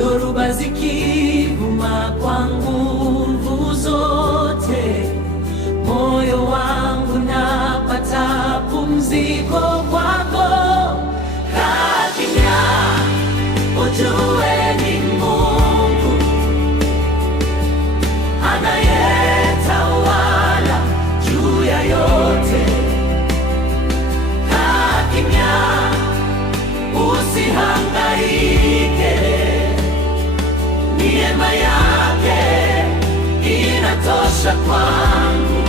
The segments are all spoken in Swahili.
dhoruba zikivuma kwa nguvu zote, moyo wangu napata pumziko kwako. Kaa kimya, ujue ni Mungu anayetawala juu ya yote. Kaa kimya, usihangaike, neema yake inatosha kwangu.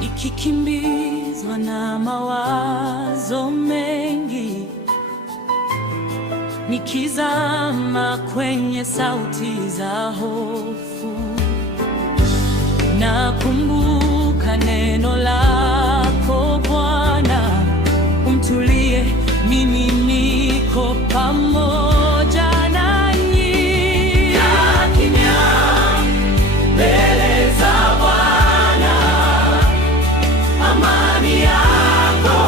Nikikimbizwa na mawazo mengi, nikizama kwenye sauti za hofu, nakumbuka neno lako Bwana, umtulie, mimi niko pamoja nanyi. Kaa kimya mbele za Bwana, amani yako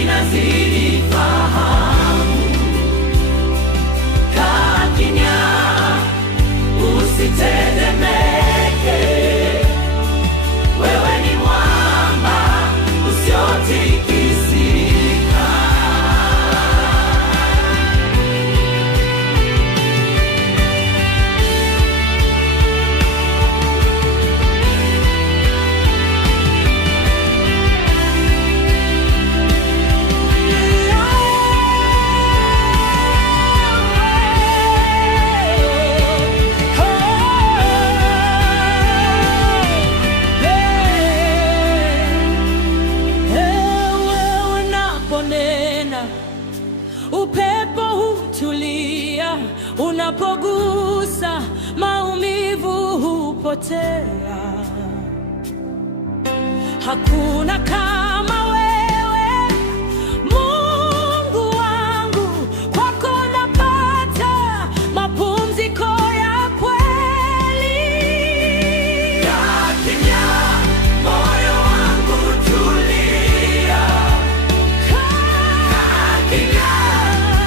inazidi fahamu. Kaa kimya, usitetemeke, wewe ni mwamba usiotikisika. Upepo hutulia, unapogusa maumivu hupotea. Hakuna kama wewe, Mungu wangu, kwako napata mapumziko ya kweli. Kaa kimya, moyo wangu tulia. Kaa kimya,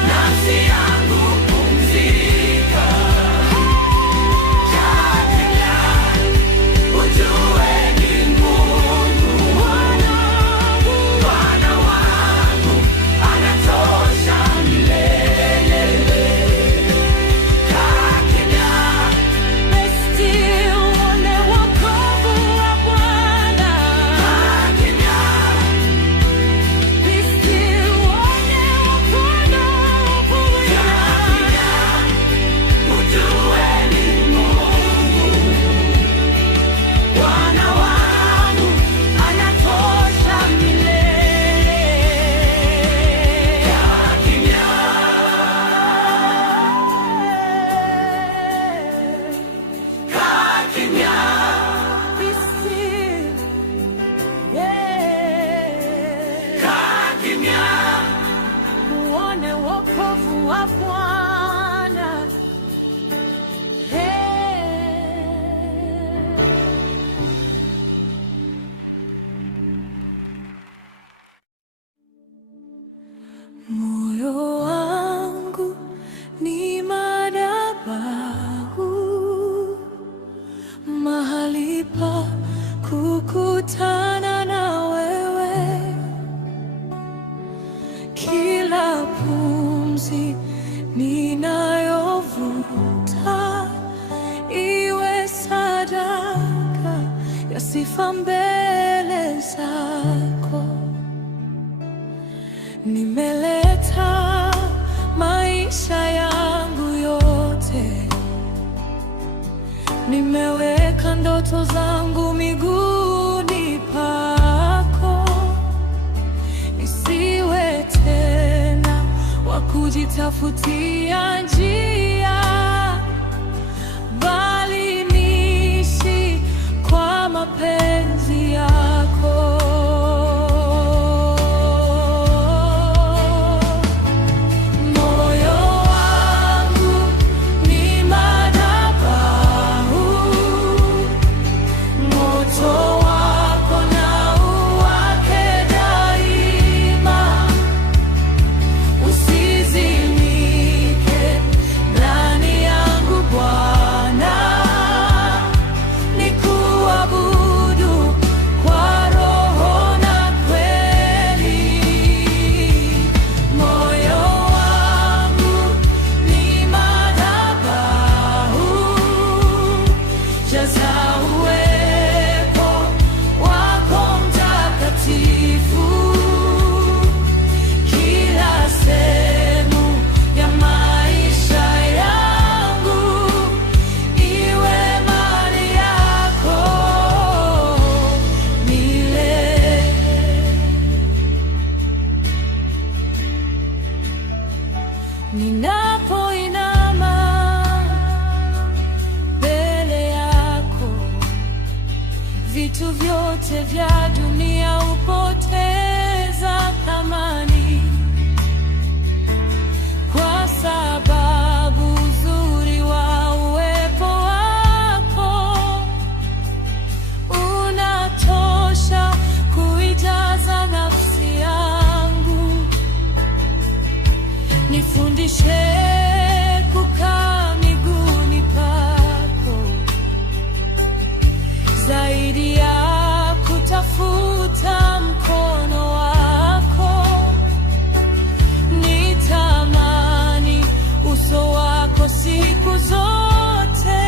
nafsi yangu pumzika. Kaa kimya, ujue ni Mungu Bwana wangu anatosha milele. Kaa kimya, be still, uone wokovu wa Bwana. Kaa kimya, be still, uone wokovu wa Bwana. Ujue ni Mungu Bwana wangu anatosha milele. Kaa kimya, kaa kimya, be still, yeah. Kaa kimya, uone wokovu wa Bwana. Moyo wangu ni madhabahu, mahali pa kukutana na wewe. Kila pumzi ninayovuta iwe sadaka ya sifa mbele zako. Nimeleta maisha yangu yote, nimeweka ndoto zangu miguuni pako. Nisiwe tena wa kujitafutia njia, bali niishi kwa mapenzi yako. Moyo wangu ni madhabahu, moto wako na uwake daima, usizimie. Ninapoinama mbele yako, vitu vyote vya dunia hupoteza thamani, kwa sababu uzuri wa uwepo wako unatosha kuijaza nafsi yangu. Nifundishe kukaa miguuni pako, zaidi ya kutafuta mkono wako. Nitamani uso wako siku zote,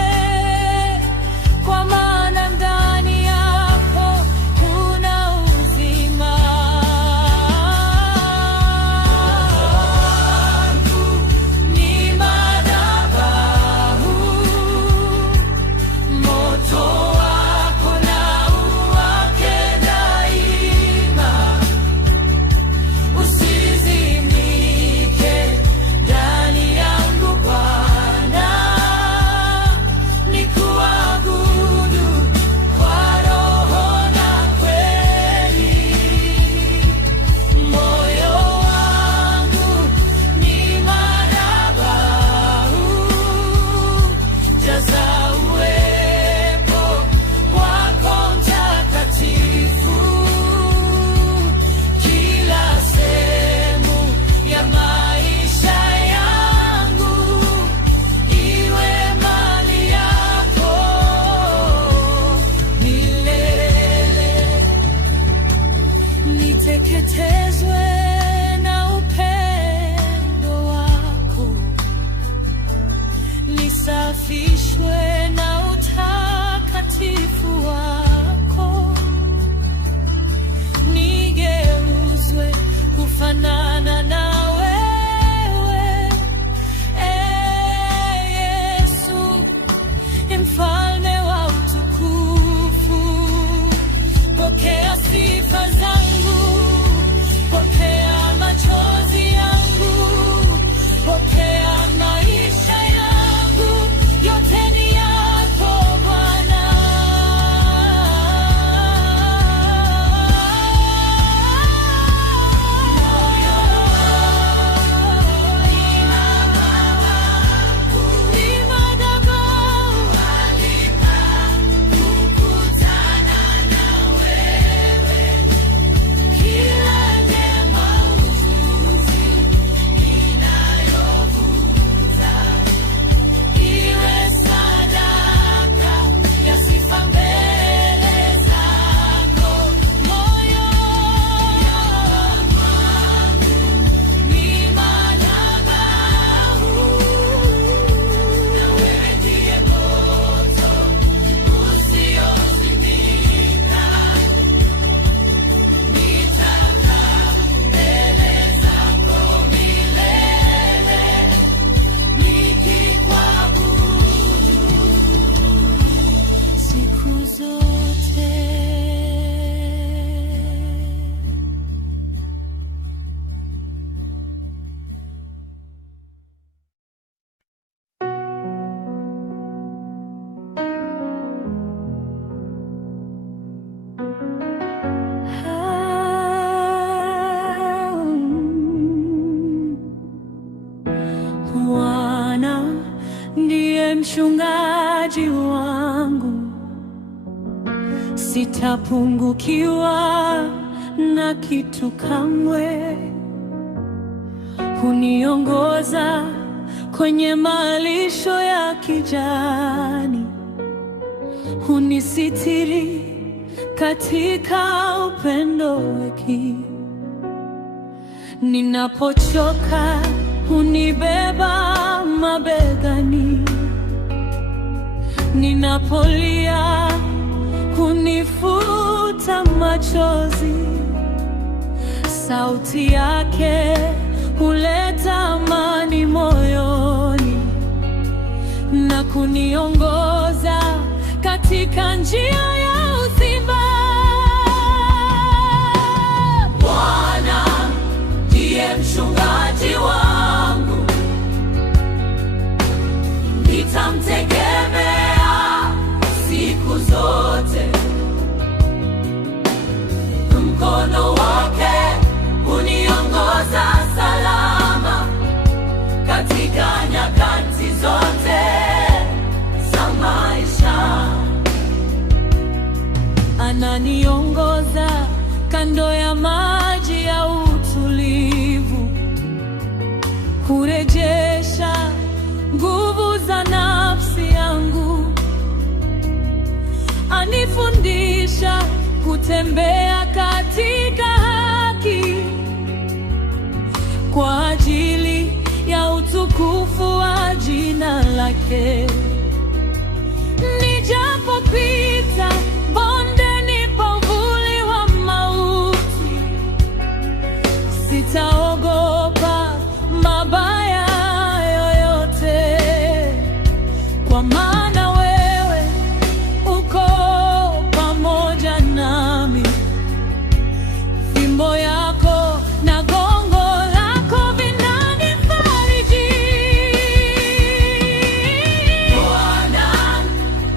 kwa maana ndani yako kuna uzima. Ni madhabahu, moto wako na uwake daima, usizimike ndani yangu Bwana, nikuabudu kwa roho na kweli. Moyo wangu ni madhabahu, jaza uwepo wako mtakatifu. Kila sehemu ya maisha yangu iwe mali yako milele. Niteketezwe na upendo wako, nisafishwe na utakatifu wako, nigeuzwe kufanana na wewe, Yesu, mfalme wa utukufu. Pokea sifa zangu, pokea machozi yangu, pokea maisha yangu, yote ni yako Bwana. Moyo wangu ni madhabahu, kukutana na wewe. Kila jema ujuzi ninayovuta iwe sadaka ya sifa mbele zako. Moyo wangu ni madhabahu, na wewe ndiye moto usiozimika. Nitakaa mbele zako milele, nikikuabudu siku zote. Bwana ndiye mchungaji wangu, sitapungukiwa na kitu kamwe. Huniongoza kwenye malisho ya kijani, hunisitiri katika upendo wake. Ninapochoka hunibeba mabegani, ninapolia hunifuta machozi. Sauti yake huleta amani moyoni na kuniongoza katika njia ya uzima. Bwana ndiye mchungaji wangu, kando ya maji ya utulivu, kurejesha nguvu za nafsi yangu. Anifundisha kutembea katika haki kwa ajili ya utukufu wa jina lake. Nijapopita bondeni pa uvuli wa mauti, sitaogopa mabaya yoyote, kwa maana wewe uko pamoja nami. Fimbo yako na gongo lako vinanifariji. Bwana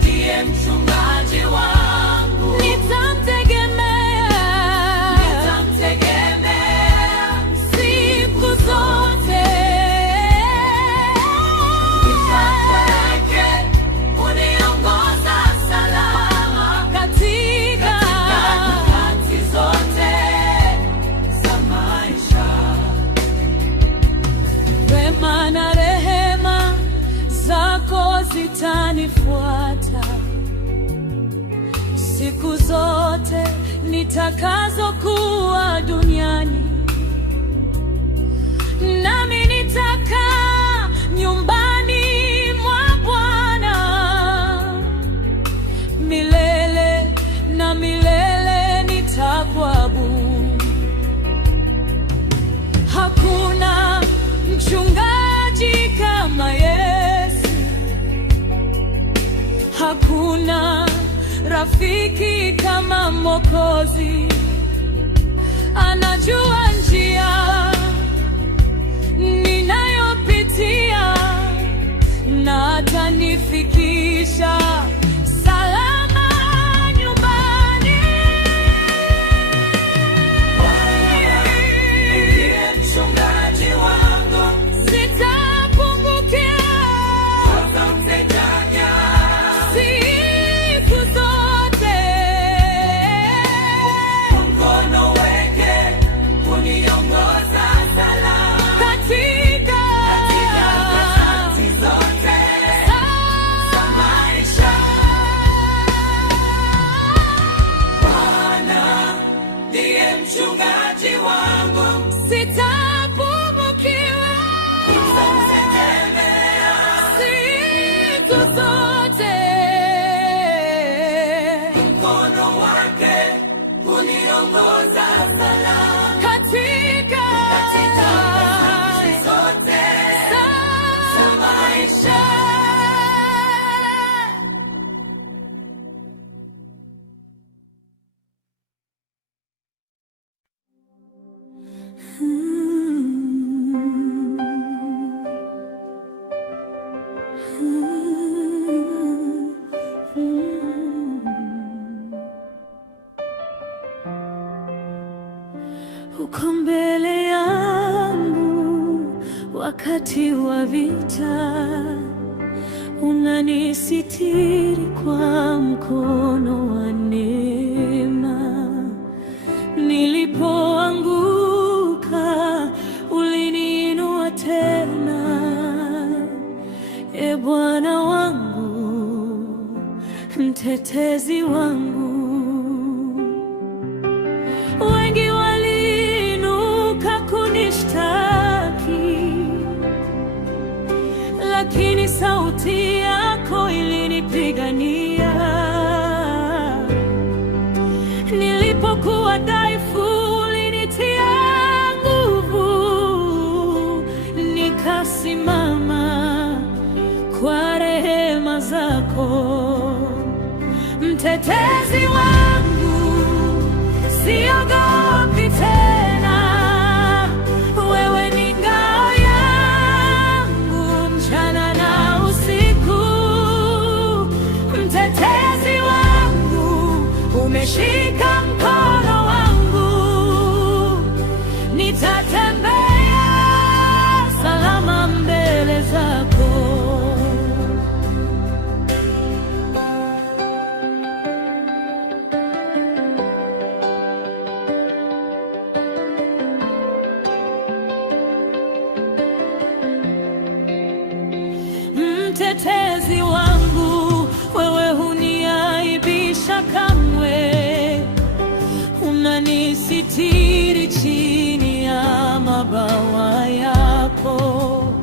ndiye mchungaji wangu, nitamtegemea siku zote. Mipaka yake uniongoza salama katika nyakati zote za maisha. Wema na rehema zako zitanifuata siku zote nitakazokuwa duniani, nami nitakaa nyumbani mwa Bwana milele na milele, nitakuabudu. Hakuna mchungaji kama Yesu, hakuna rafiki kama Mwokozi. Anajua njia ninayopitia na atanifikisha salama nyumbani. Ndiye mchungaji wangu, sitapungukia siku zote. Mkono wake uniongoza salama katika nyakati zote za maisha. Bwana ndiye mchungaji wangu, sitapungukiwa siku zote. Mkono wake uniongoza salama katika nyakati zote za maisha. Uko mbele yangu wakati wa vita, unanisitiri kwa mkono wa neema. Nilipoanguka uliniinua tena, e Bwana wangu, mtetezi wangu. Wengi waliinuka kunishtaki, lakini sauti yako ilinipigania. Nilipokuwa dhaifu ulinitia nguvu, nikasimama kwa rehema zako. Mtetezi wangu, siogopi tena, wewe ni ngao yangu mchana na usiku. Mtetezi wangu, umeshika mkono wangu, nitatembea salama mbele zako. mtetezi wangu, wewe huniaibisha kamwe, unanisitiri chini ya mabawa yako.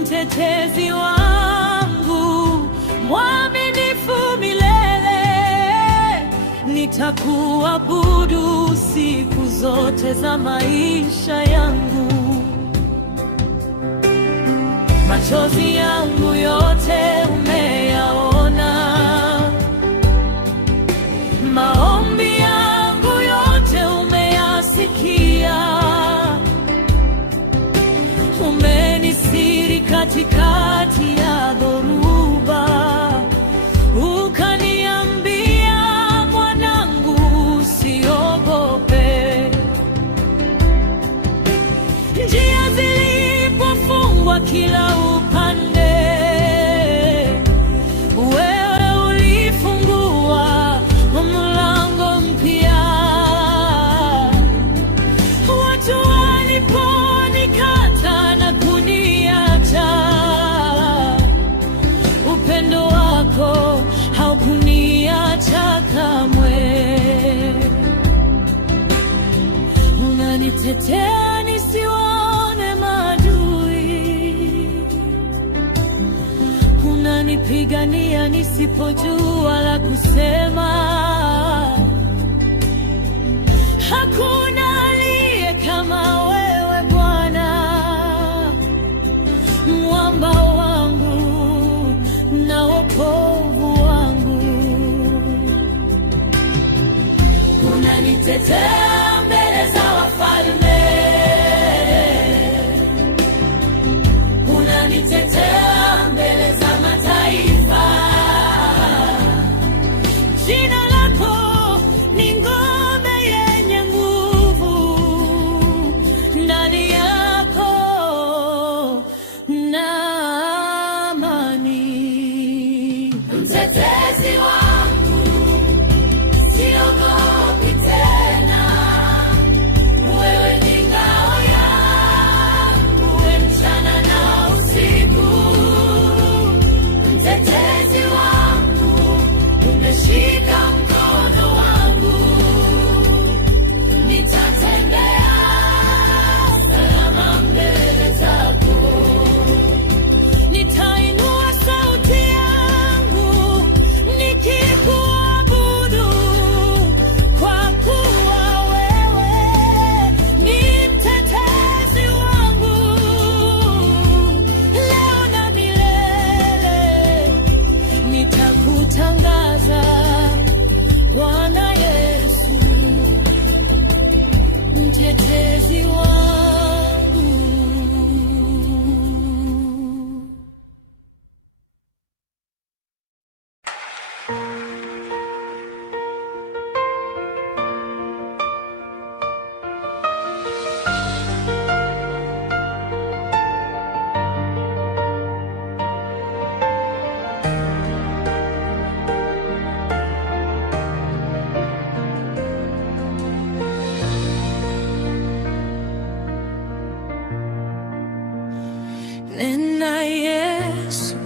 Mtetezi wangu mwaminifu milele, nitakuabudu siku zote za maisha yangu. Machozi yangu yote umeyaona, maombi yangu yote umeyasikia. Umenisiri katikati ya dhoruba, ukaniambia, mwanangu, usiogope. Njia zilipofungwa kila upande, wewe ulifungua mlango mpya. Watu waliponikata na kuniacha, upendo wako haukuniacha kamwe. Unanitetea nisiwaone maadui, unanipigania nisipojua la kusema. Hakuna aliye kama wewe Bwana, mwamba wangu na wokovu wangu. Unanitetea mbele za wafalme, unanitetea mbele za mataifa. Jina lako ni ngome yenye nguvu, ndani yako na amani. Mtetezi wangu, siogopi tena, wewe ni ngao yangu mchana na usiku. Mtetezi wangu, umeshika mkono wangu, nitatembea salama mbele zako. Nitainua sauti yangu nikikuabudu, kwa kuwa wewe ni mtetezi wangu leo na milele. Nitakutangaza Bwana Yesu, mtetezi wangu. Nena Yesu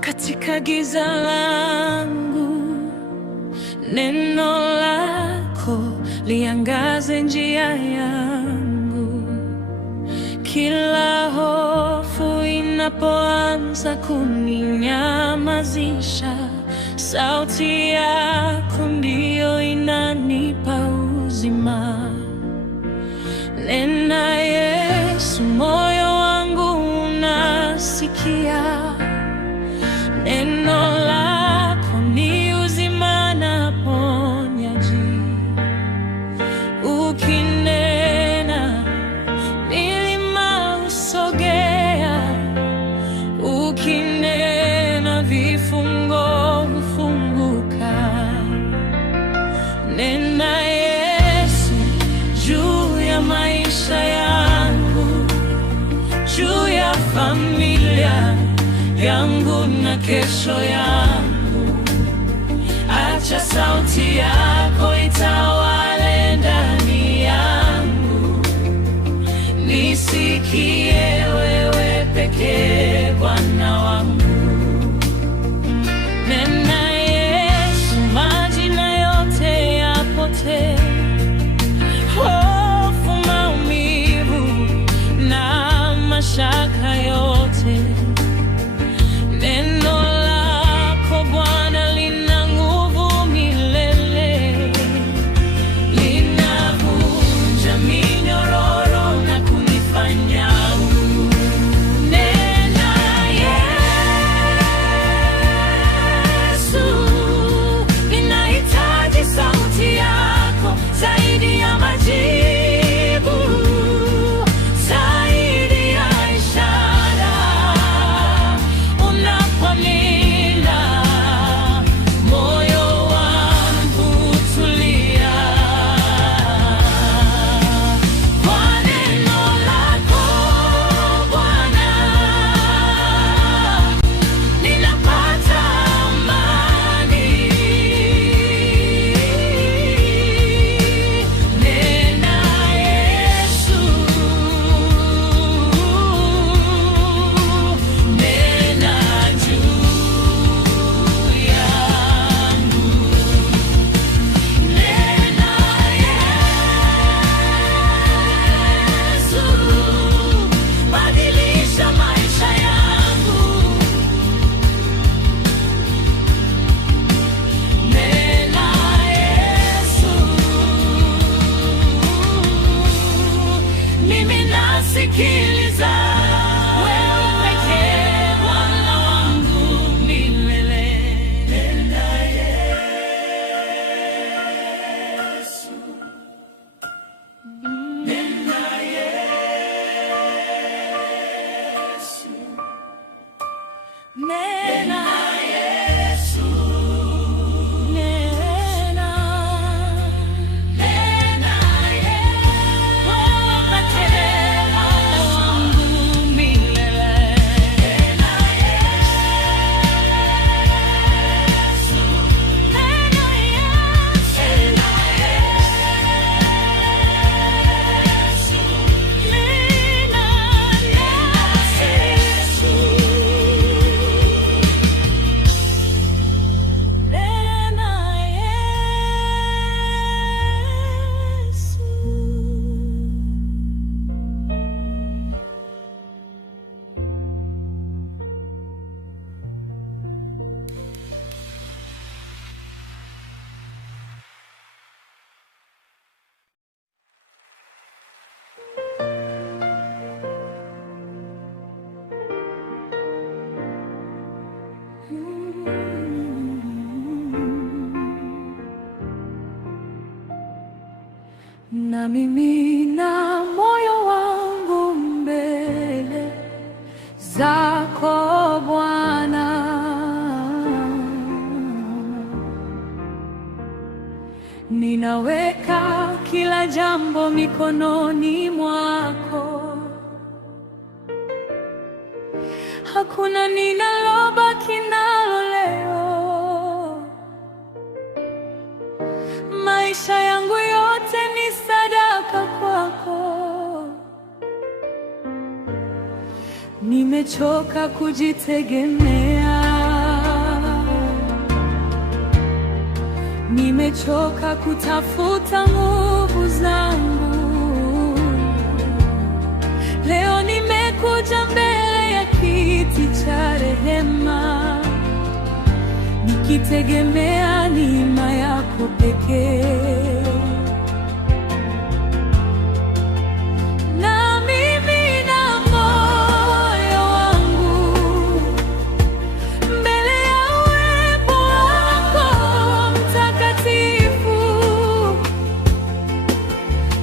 katika giza langu, neno lako liangaze njia yangu. Kila hofu inapoanza kuninyamazisha, sauti yako ndiyo inanipa uzima. Nena Yesu, moyo wangu unasikia. Neno lako ni uzima na ponyaji. Ukinena milima husogea, ukinena vifungo hufunguka. Nena Yesu juu ya maisha yangu, juu ya familia yangu na kesho yangu. Acha sauti yako itawale ndani yangu, nisikie wewe pekee Bwana wangu. miaka yote. Neno lako Bwana lina nguvu milele, linavunja minyororo na kunifanya huru. Nena Yesu, ninahitaji sauti yako zaidi ya majibu, zaidi ya ishara. Unaponena, moyo wangu tulia. Kwa neno lako Bwana, ninapata amani. Nena Yesu, nena juu yangu. Nena Yesu, badilisha maisha yangu. Nena Yesu, mimi nasikiliza. Wewe pekee Bwana wangu milele. Nena Yesu, nena Yesu, nena Yesu, nena, nena Yesu, wewe pekee Bwana wangu milele. Nena Yesu, nena Yesu, nena Yesu, nena Yesu, nena na mimina moyo wangu mbele zako Bwana, ninaweka kila jambo mikononi mwako. Hakuna ninalobaki nalo leo, maisha yangu yote ni sadaka kwako. Nimechoka kujitegemea, nimechoka kutafuta nguvu zangu. Leo nimekuja mbele ya kiti cha rehema, nikitegemea neema yako pekee. Na mimi na moyo wangu mbele ya uwepo wako mtakatifu.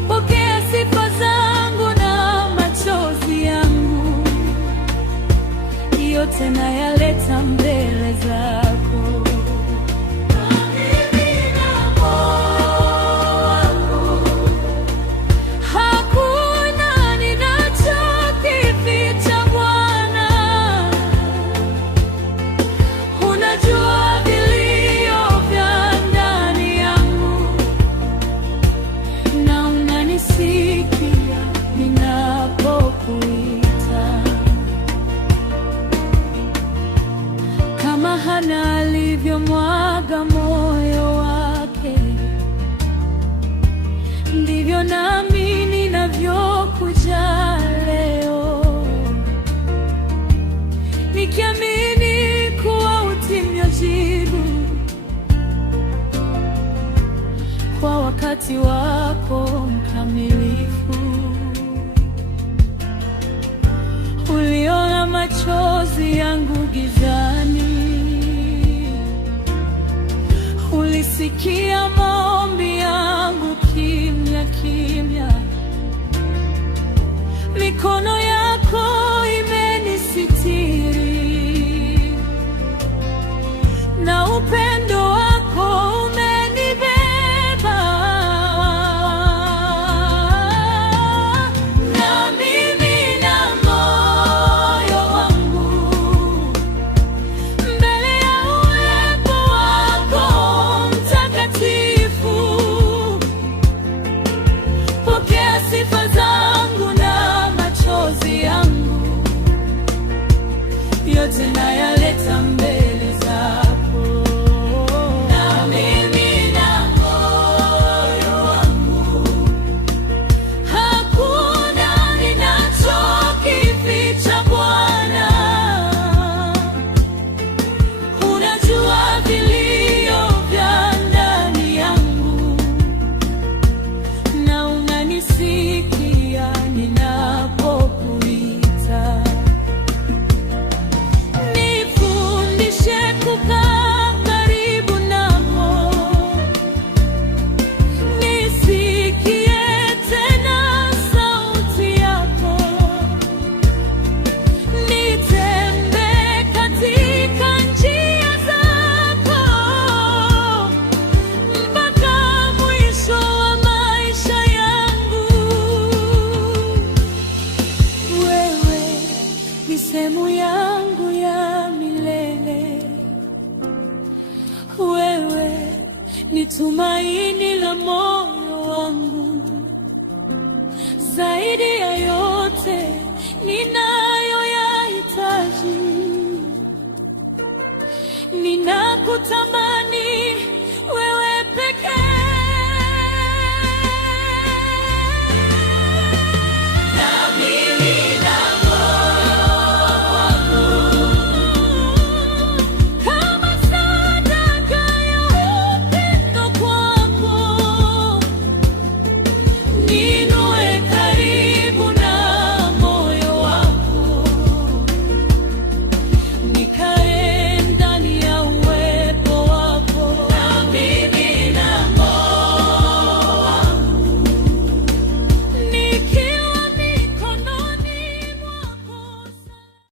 Pokea sifa zangu na machozi yangu, yote nayaleta mbele zako. Hakuna ninachokificha Bwana, unajua vilio vya ndani yangu, na unanisikia ninapokuita. Kama Hana alivyomwaga moyo wake, ndivyo nami ninavyokuja leo. wakati wako mkamilifu. Uliona machozi yangu gizani, ulisikia maombi yangu kimya kimya. Mikono yako imenisitiri na upendo wako umenibeba. Na mimi na moyo wangu mbele ya uwepo wako mtakatifu. Pokea sifa zangu na machozi yangu, yote nayaleta mbele zako. Sehemu yangu ya milele, wewe ni tumaini la moyo wangu. Zaidi ya yote ninayoyahitaji, ninakutamani.